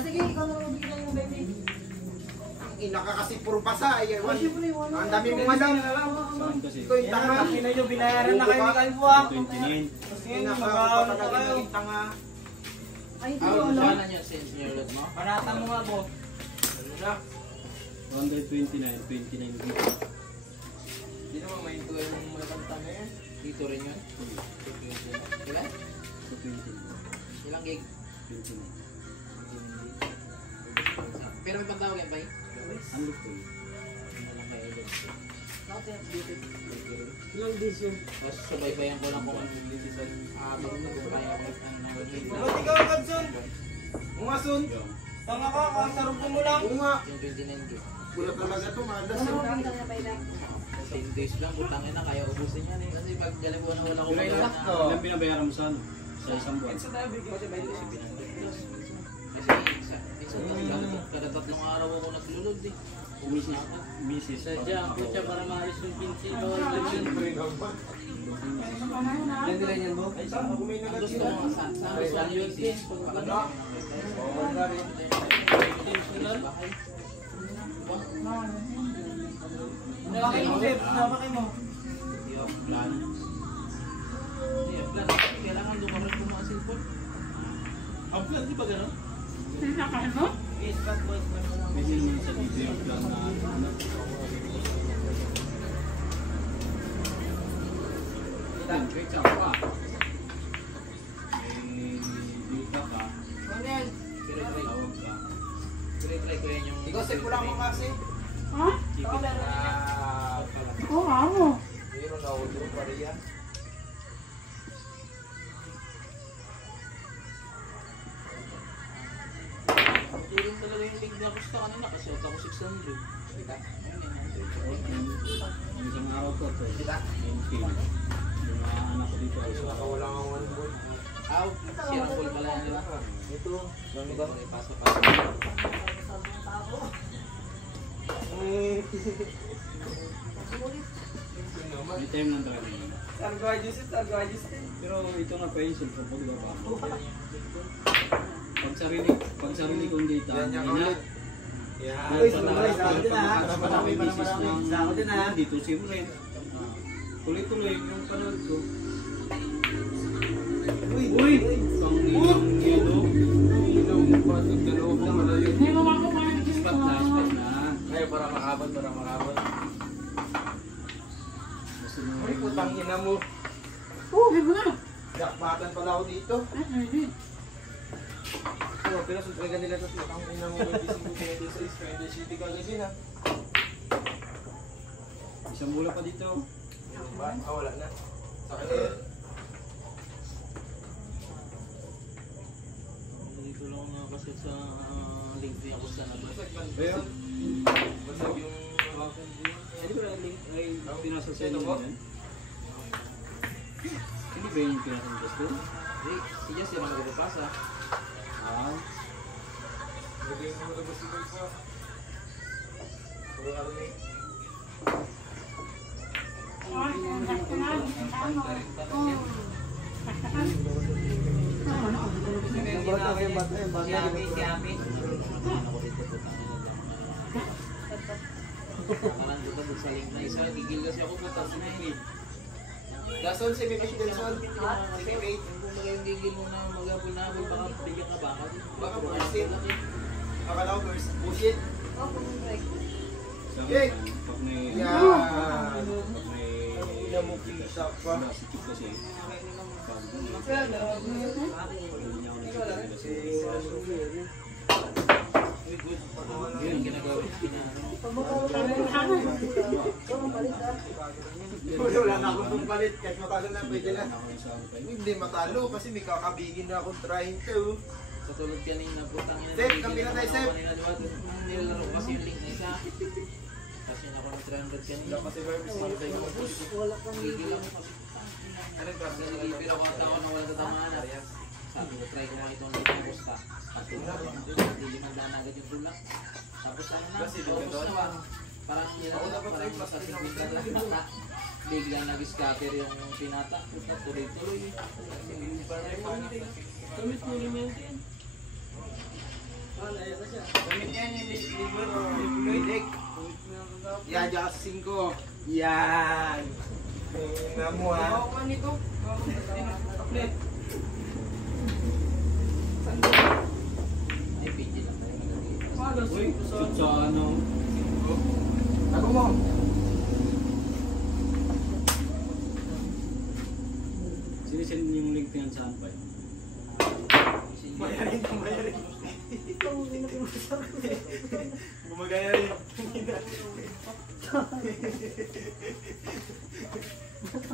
Sige, ikaw na magbigay ng baby. Ina ka kasi puro basa. Ang dami mong alam. Ito yung tanga. Medyo binayaran na kayo ni Kalbo ah. 29. Ina ka pa talaga yung tanga. Ay, ito yung ano? Sana niya senior load mo. Panatan mo nga po. Ano na? 129, 29 gig. Hindi naman may ito yung mga kanta na yan. Dito rin yun. Ilan? 29. Ilang gig? 29. Pero may pantawag yan ba eh? Ano po yun? Ano lang kayo doon? Ilang days yun? Tapos sabay-bayan ko lang kung anong decision. Bago na kung kaya ko Ba't ikaw, Kadson? Umasun. Tanga ka, kasarupin mo lang. Uma. yung 29 gig. Pula talaga ito. Malas. Ano mo bigyan na baby? 10 days lang, butangin na kaya ubusin yan eh. Kasi pag galing ko na wala ko Ilan magawa na. ilang binabayaran mo sa ano? Sa isang buwan? Kasi kada tatlong araw ako naglulod eh. Misis. Sadya, putya para maalis yung pinsil. Nandila niyan mo? Ay, saan? Ako may Ang nagat gusto sila. mo sa usual yun eh. Ano? Oo, wala rin. Namakay mo, Beb. Namakay mo. Plan. Kailangan lumakas ko mga cellphone. Ang plan, di ba gano'n? Nakain mo? May sa video yung plan na ano. Wait lang pa. May data ka. Ano yan? Pero try ko. Tawag ka. Try ko yan yung... Ikaw, save ko lang mo kasi. Ha? Oo, ako. Meron na ulo pa rin yan. Hindi rin talaga yung big na gusto kanina kasi ako 600. Kita? Ang isang araw ko to. Kita? Yung film. Yung mga anak ko dito. Ayun, nakawala nga one ball. Aw, sira full pala yan, di ba? Ito. Ano ba? Okay, pasok. May time lang talaga yun. Sarguages din. Pero ito nga pa yung cellphone ko, di ba pa? Pag sarili kong data, Yan niya yun na. kaulit. Yan. Uy, sumulay sa akin din ha. Marami. Sa ako din ha. Dito si Ren. Tuloy-tuloy yung panood ko. Uy! Pang-ilang yelo. Ilaw mo pa. Nagkaloob na malayo. Hindi mo makakumain. Spot na. Ay, para makabot, para makabot. Uy, putang ina mo. Oo, hindi mo na. Dakbatan pala ako dito. Ay, hindi. Oh, pero suntragan nila ito. Putang ina mo. May gising ko sa Spider City kagad na. Isang mula pa dito. Ano ba? Ah, wala na. Sa kanila. Dito lang nga kasi sa link niya ako sa naman. Ayun. Basag yung hawakan ko. Hindi ko lang link ay pinasa sa Ito inyo po? yan. Hindi ba yung pinasa doon? Hindi, si Jess yung mga nagpapasa. Ah. Lagay mo na ba si Boy pa? Puro araw na eh. Ay, ang sakto na. Ano? Oo. Si Ami, si Ami. Ako dito po Parang dito po sa link na isa. Gigil kasi ako po. Tapos na yun eh. Dason, si Mika Shidelson. Si Kate. Kung mga yung gigil mo na mag-apol-napol, baka bigyan ka baka. Baka bullshit. Akala ko bullshit. Oo, pumunta. Sabi Yay! pag may... Yan. Pag may... Ina mo pizza pa. Nasitip kasi. Pag... Yun ang ginagawa. Wala na akong pumpalit. Kahit matalo na pwede na. Hindi matalo kasi may kakabigin na akong trying to. Sa tulad kanina po tangin. Sep, kampi na tayo, Sep. Nilalaro ko kasi yung link na isa. Kasi ako ng 300 kanina. Wala kasi Barbie. Wala kang Gigil ako kasi. Ano grabe na nagipil ako at ako na wala tatamaan. Sabi ko, try ko mga itong link na gusta. Kasi hindi limandaan agad yung tulak. Tapos ano na, Kasi tapos doon. na ba? Parang nilalaro, parang sa 50 lang. biglang nag-scatter yung pinata. Tuloy-tuloy. Kamit mo naman yan. Gamit yan yung liver o lidik. Yan, dyan ka sa 5. Yan. Nga mo ha. Ay, PG lang tayo. Uy, shoot sa ano. Ako mo. Sinisend yung link yan saan pa yun? Mayarin. Gumagaya rin.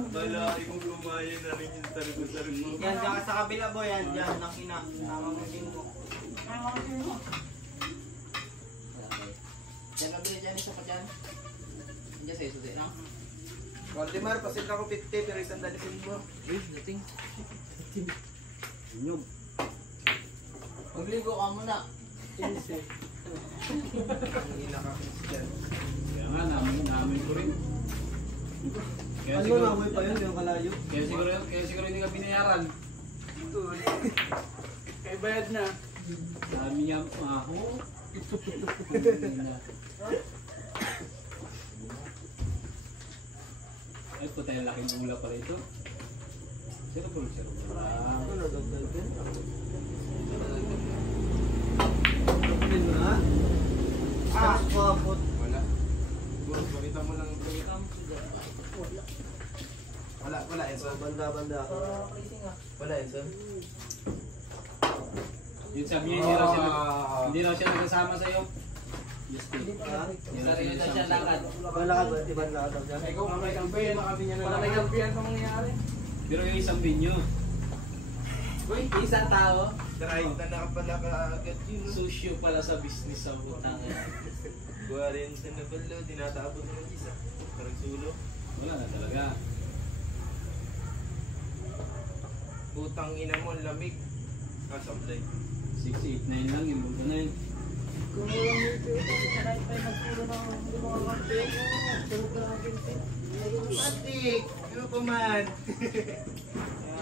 Malaki kong gumaya na rin yung sarili mo. Yan, dyan ka sa kabila boy, yan, dyan, nakina. Namamasin ko. Diyan ka bilhin dyan, isa pa dyan. Diyan sa isuti, no? Waldemar, pasit ako 50 pero isang dali sa mo. Uy, dating. Inyog. Magligo ka muna. Ang inakakis dyan. Kaya nga, namin ko rin. Kaya Ano siguro, na, boy pa yun, yung kalayo. kaya siguro hindi ka binayaran. Kaya bayad na. Dami niya, aho. Ay, puta yung laking ula pala ito. Sino po sir? Ano na, dagdag din? Dagdag na? Kapot. Wala. Bro, pakita mo lang. Wala, Enson. Banda-banda ako. Wala, Enson. Yung sabi niya, hindi raw siya nagkasama sa'yo. Just kidding. Sarili na siya lakad. Balakad ba? Ibang lakad daw dyan? Ikaw, may kampiyan. Makabi niya na Wala may kampiyan pa mangyayari. Pero yung isang binyo, Uy, isang tao. Try na nakapala ka agad yun. Susyo pala sa business sa butang. Buha rin sa nabalo, tinatapos mo ng isa. Parang sulo. wala na talaga. Putang ina mo, lamig. Sablay. 6, 8, 9 lang, yung bulto na yun. Matik! Ano pa man?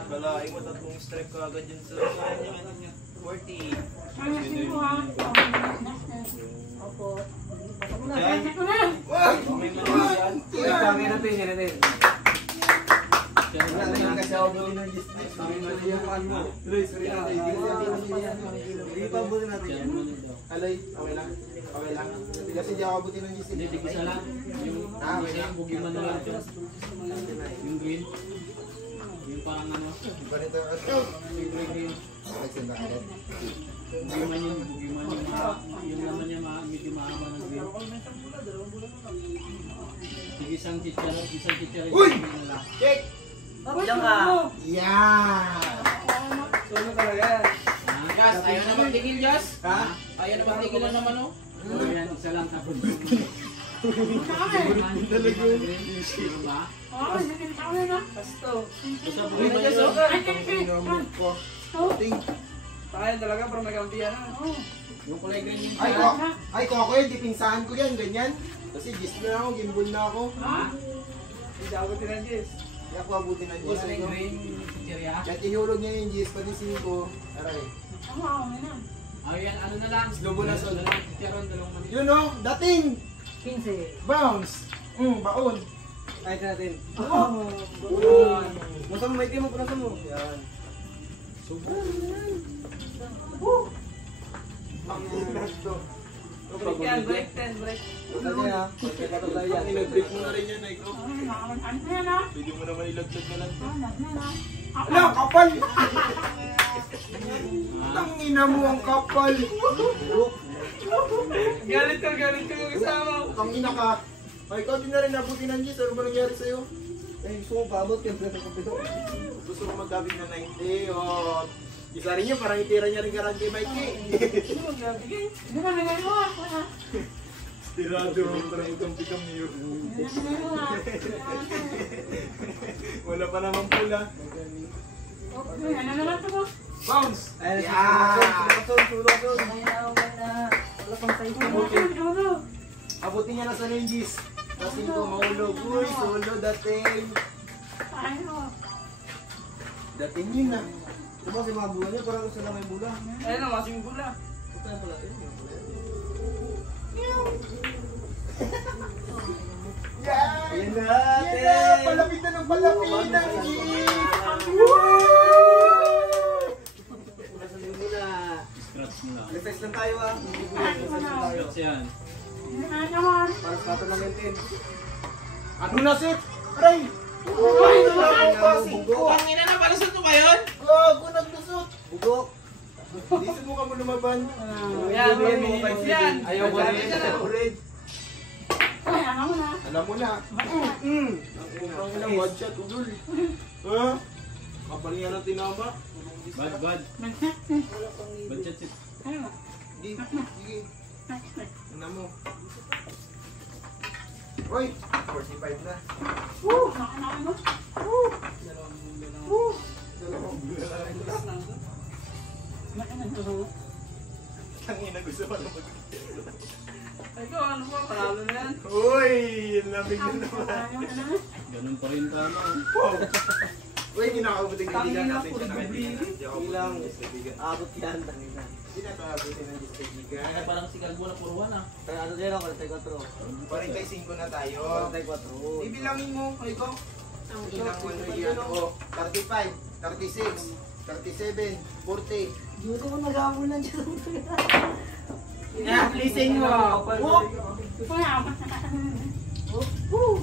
Balaing mo, tatlong strike ka agad dyan sa 40. Wag! May yan. Kami na tingin natin. Kaya Wala na yung kasi ako doon ng business. Kami na yung ano. Luis, sorry natin. Hindi pa buti natin yan. Alay, okay lang. Okay lang. Kasi di ako abutin ng Hindi, GC. tig-isa lang. Yung Okay lang. bugiman na lang siya. Yung green. Yung parang ano, Ganito. green. Nagsin ba agad? Bugiman yung yung naman niya medyo mahaba ng green. Isang chichara Uy! na lang. Check! Diyan ka. Yan! Solo talaga yan. Jas, ayaw na magtigil, Jas. Ha? Ayaw na magtigil lang naman, oh. Yan, isa lang tapos. Talaga yun. Ba? Pasto. Basta Uy, bugiman Jas, yun. oh. Pinamit ko. Ting. Pakayan talaga para may kampiyan na. Yung kulay green yun. Ay, ko ako yun. Dipinsahan ko yan. Ganyan. Kasi gis na ako. Gimbal na ako. Hindi ako tinanjis. Kaya ako abutin ng Wala na gis. yung green chichirya. Kahit ihulog niya yung gis, pati 5. Aray. Ayan, ano na lang. Slobo na sa Dalawang chicharon, dalawang mani. Yun o, dating! 15. Bounce! Baon! Kahit natin. Masa mo, may mo, punasan mo. Yan. Ang inas to. Break yan, break 10, break. Ano yan? Pagkakatablay yan. Inag-break mo na rin yan, Iko. Pwede mo naman ilaglag na lang. Ala, kapal! Tangina mo ang kapal! Galit ko yung kasama. Tangina ka! Ay, ikaw din na rin nabuti ng gis. Ano ba nangyari sa'yo? Eh, gusto mo paabot yung break ng kapito. Gusto ko magkabig na 90 o... Isa rin yun, parang itira niya rin karan kay Mikey. Tirado mo, parang itong pikam niyo. Wala pa naman pula. Bounce! Ayan, Yeah! sulong. Abutin niya na sa Ninjis. Kasi ko mahulog. Uy, solo dating. Paano? Dating yun na. Diba si mga bulan niya, parang sila may bula. Ayun ang masing bula. Ito yung pala yun. Yan! Ayan na, Yan na! Palapit na ng palapit ng Nasa linggo na. Scratch mo lang. Refresh lang tayo ah. Hindi ko yan. Refresh lang tayo. Scratch yan. Ano naman? Para sa kato lang yung tin. Ano na, Sip? Aray! Uy! Nakakapasing ko! Ang ina na, para saan ba yun? Gago, nagdusot! Bugok. Di subukan mo lumaban. Yan, Yan, mabilis yan. Ayaw mo Sabi rin. ka na. Ulit. Ay, alam mo na. Alam mo na. Ang ilang one shot, ulul. Ha? Kapal nga ng tinama. Bad. Bad chat sit. Ano? Di, sige. Ano mo? Uy! 45 na. Nakanaon mo? Tangina, gusto pa na mag- Ito, ano po, panalo na yan. Uy! Lamig na naman. Ganun pa rin tama. Uy, kinakabuting kaibigan natin siya na Tangina, kaibigan. Hindi ako Ilang. kaibigan. Abot yan, tangina. Hindi na kakabutin ng kaibigan. Parang si Galbo na puro na. Kaya ano dyan ako, 44. 45 na tayo. 44. Ibilangin mo, ikaw. Ang ilang ano yan. O, 35, 36, 37, 40. Dito ko nagamulan dyan. Yeah, listen mo. Whoop!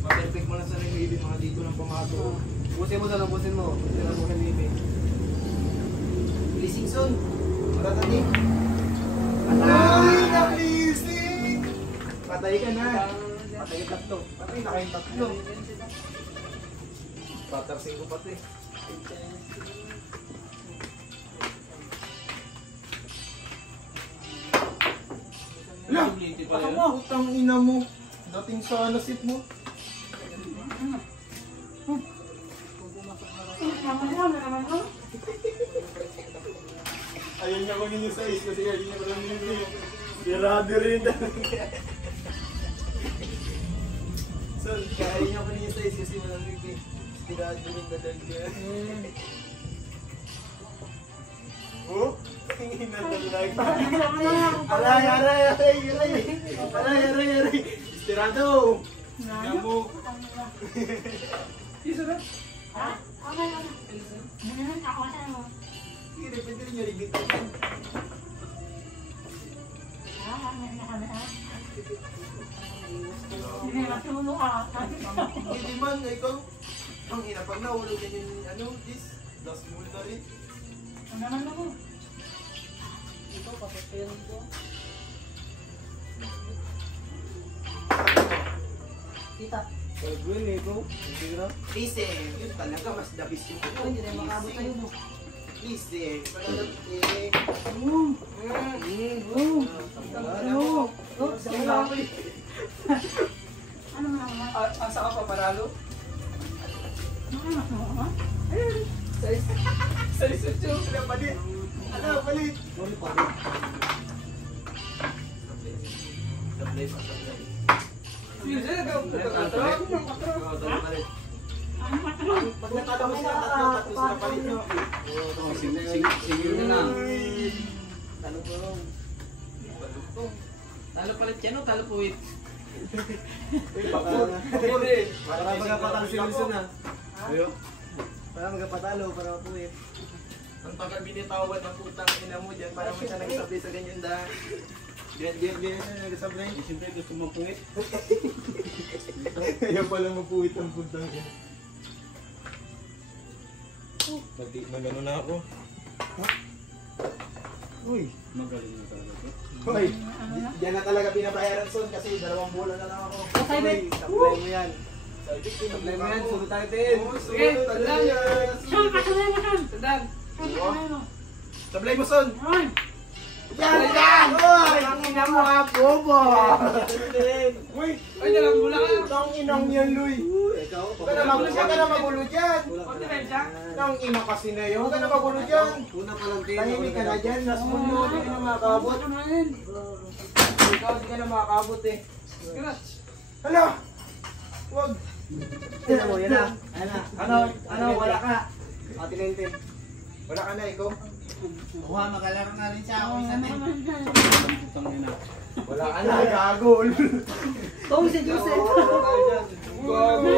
Ma-perfect mo lang sa rin baby, mga dito ng pamato. Busin mo na lang, busin mo. Busin mo kay baby. Lising son. Matatani. Ay, na-lising! Patay ka na. Patay yung tatlo. Patay na kayong tatlo. Patarsing ko pati. Ala! Possibility pala yun. Utang ina mo. Dating sa nasip mo. Ayun niya kunin yung size kasi ayun niya kunin yung size. Sirado rin talaga. So, kaya niya ko niya size kasi walang bibi. Stirado rin talaga. Oh? Tingin na talaga. Aray, aray, aray, aray. Aray, aray, aray. Stirado. Gamo. Isa na. Sige, pwede rin yung rigid ka yan. Hindi man, ikaw. Ang ina, pag nahulog yan yung ano, this, last mall na rin. Ito, papapayan ko. Tita, Gagawin eh, bro. Hindi na. Listen, yun talaga, mas dabis yung ito. hindi na makabot tayo mo. Listen, panagat eh. Ano? Ano mo naman? Asa ka pa panalo? Sa isip yung pinapalit. Ano, palit. Sorry pa. Sablay pa, sablay. Sige, ikaw. Pag natalo mo sila, tatlo sila palit nyo. Single na lang. Talo ko ron. Talo palit yan o talo puwit? Para magkapatalo si Wilson na. Ayo. Para magkapatalo, para mapuwit. Ang tagal binitawan ng putang ina mo dyan para mo siya nagsablay sa ganyan da. Ganyan siya nagsablay. Siyempre gusto mo pungit. Kaya pala mapuwit ang putang ina. Nag-ano na ako. Uy! Magaling na talaga to. Hoy! Diyan na talaga pinabayaran son kasi 2 buwan na lang ako. Uy, supply mo yan. Supply mo yan, sunod tayo din. Sige, Sunod yan! Tandaan. Sablay mo son! Yan! Yan! Uy! Ang ina mo ha, bobo! Uy! Ay, dalang mula ka. Ang inang yan, Luy! Ikaw, Huwag ka na magulo dyan! Konti na siya. Ang ina kasi na yun! Huwag ka na magulo dyan! Una pa lang din. Tahimik ka na dyan, last mo yun, hindi ka na makakabot. Ikaw, hindi ka na makakabot eh. Scratch. Hala! Wag! Tignan mo, yan na. Ayan na. Ano, wala ka. Ate Lente. Wala ka na, ikaw? Kuha, magalaro na rin siya ako isa din. Putang ina. Wala ka na, gago. Tong si Jose. Gago.